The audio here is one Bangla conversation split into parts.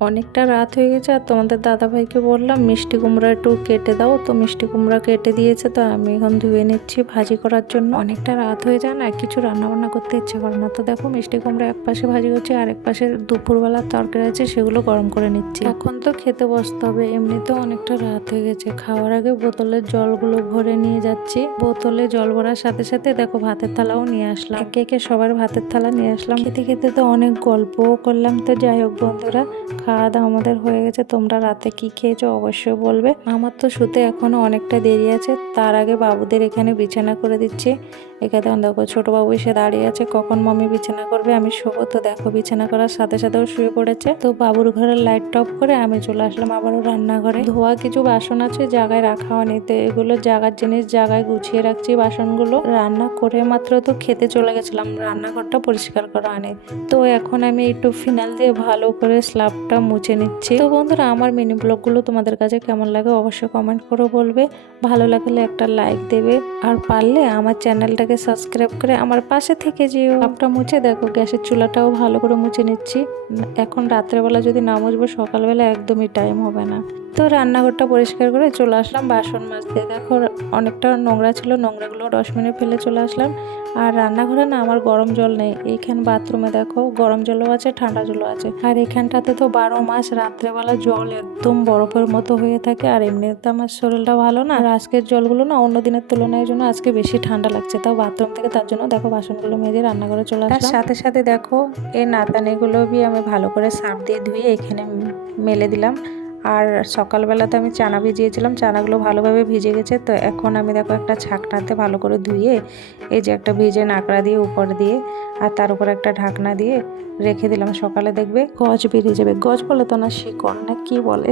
অনেকটা রাত হয়ে গেছে আর তোমাদের দাদাভাইকে বললাম মিষ্টি কুমড়া একটু কেটে দাও, তো মিষ্টি কুমড়া কেটে দিয়েছে। তো আমি এখন ধুয়ে নিচ্ছি ভাজি করার জন্য। অনেকটা রাত হয়ে যায় না, কিছু রান্না বান্না করতে ইচ্ছে করে না। তো দেখো মিষ্টি কুমড়া এক পাশে ভাজি করছি আর এক পাশে দুপুরবেলার তরকারি আছে, সেগুলো গরম করে নিচ্ছি। এখন তো খেতে বসতে হবে, এমনিতেও অনেকটা রাত হয়ে গেছে। খাওয়ার আগে বোতলের জলগুলো ভরে নিয়ে যাচ্ছি। বোতলে জল ভরার সাথে সাথে দেখো ভাতের থালাও নিয়ে আসলাম, একে একে সবার ভাতের থালা নিয়ে আসলাম। খেতে খেতে তো অনেক গল্পও করলাম। তো যাই হোক বন্ধুরা, খাওয়া দাওয়া আমাদের হয়ে গেছে। তোমরা রাতে কি খেয়েছো অবশ্যই বলবে। আমার তো শুতে এখনো অনেকটা দেরি আছে, তার আগে বাবুদের এখানে বিছানা করে দিচ্ছি। এখানে দেখো ছোট বাবু এসে দাঁড়িয়ে আছে, কখন মামি বিছানা করবে আমি শোবো। তো দেখো বিছানা করার সাথে সাথেও শুয়ে পড়েছে। তো বাবুর ঘরের লাইট অফ করে আমি চলে আসলাম আবারও রান্নাঘরে। ধোয়া কিছু বাসন আছে, জায়গায় রাখা হয়নি, তো এগুলো জায়গার জিনিস জায়গায় গুছিয়ে রাখছি বাসনগুলো। রান্না করে মাত্র তো খেতে চলে গেছিলাম, রান্নাঘরটা পরিষ্কার করা হয়নি। তো এখন আমি একটু ফিনাইল দিয়ে ভালো করে স্ল্যাবটা মুছে নিচ্ছি। তো বন্ধুরা, আমার মিনি ব্লগগুলো তোমাদের কাছে কেমন লাগে অবশ্যই কমেন্ট করে বলবে। ভালো লাগলে একটা লাইক দেবে, আর পারলে আমার চ্যানেলটাকে সাবস্ক্রাইব করে আমার পাশে থেকে যেও। স্ল্যাবটা মুছে দেখো গ্যাসের চুলাটাও ভালো করে মুছে নিচ্ছি। এখন রাত্রেবেলা যদি না মুছবো সকালবেলা একদমই টাইম হবে না। তো রান্নাঘরটা পরিষ্কার করে চলে আসলাম বাসন মাজতে। দেখো অনেকটা নোংরা ছিল, নোংরাগুলো ডাস্টবিনে ফেলে চলে আসলাম। আর রান্নাঘরে না আমার গরম জল নেই, এইখান বাথরুমে দেখো গরম জলও আছে ঠান্ডা জলও আছে। আর এখানটাতে তো 12 মাস রাত্রেবেলা জল একদম বরফের মতো হয়ে থাকে। আর এমনিতে আমার শরীরটা ভালো না, আর আজকের জলগুলো না অন্য দিনের তুলনায় জন্য আজকে বেশি ঠান্ডা লাগছে। তাও বাথরুম থেকে তার জন্য দেখো বাসনগুলো মেজে রান্নাঘরে চলে আসলাম। তার সাথে সাথে দেখো এই নাতানিগুলো আমি ভালো করে সার্ফ দিয়ে ধুয়ে এখানে মেলে দিলাম। আর সকালবেলাতে আমি চানা ভিজিয়েছিলাম, চানাগুলো ভালোভাবে ভিজে গেছে। তো এখন আমি দেখো একটা ছাকনাতে ভালো করে ধুয়ে এই যে একটা ভিজে নাকড়া দিয়ে উপর দিয়ে আর তার উপর একটা ঢাকনা দিয়ে রেখে দিলাম। সকালে দেখবে গজ বেরিয়ে যাবে, গজ বলে তো না, শিকড় না কি বলে,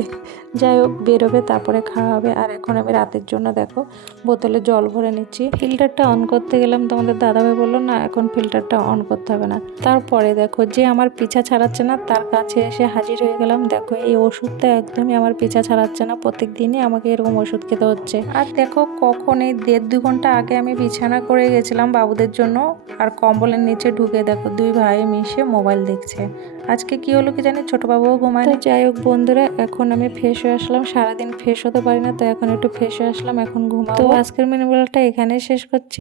যাই হোক বেরোবে, তারপরে খাওয়া হবে। আর এখন আমি রাতের জন্য দেখো বোতলে জল ভরে নিচ্ছি। ফিল্টারটা অন করতে গেলাম, তোমাদের দাদাভাই বললো না এখন ফিল্টারটা অন করতে হবে না। তারপরে দেখো যে আমার পিছা ছাড়াচ্ছে না তার কাছে এসে হাজির হয়ে গেলাম। দেখো এই ওষুধটা একদমই আমার পিছা ছাড়াচ্ছে না, প্রত্যেক দিনই আমাকে এরকম ওষুধ খেতে হচ্ছে। আর দেখো কখন এই 1.5-2 ঘন্টা আগে আমি বিছানা করে গেছিলাম বাবুদের জন্য, আর কম্বলের নিচে ঢুকে দেখো দুই ভাই মিশে মোবাইল দেখছে। আজকে কি হলো কি জানি, ছোট বাবুও ঘুমায় না। যাই হোক বন্ধুরা, এখন আমি ফ্রেশ হয়ে আসলাম, সারাদিন ফ্রেশ হতে পারি না, তো এখন একটু ফ্রেশ হয়ে আসলাম, এখন ঘুমাবো। তো আজকের মিনি ব্লগটা এখানেই শেষ করছি।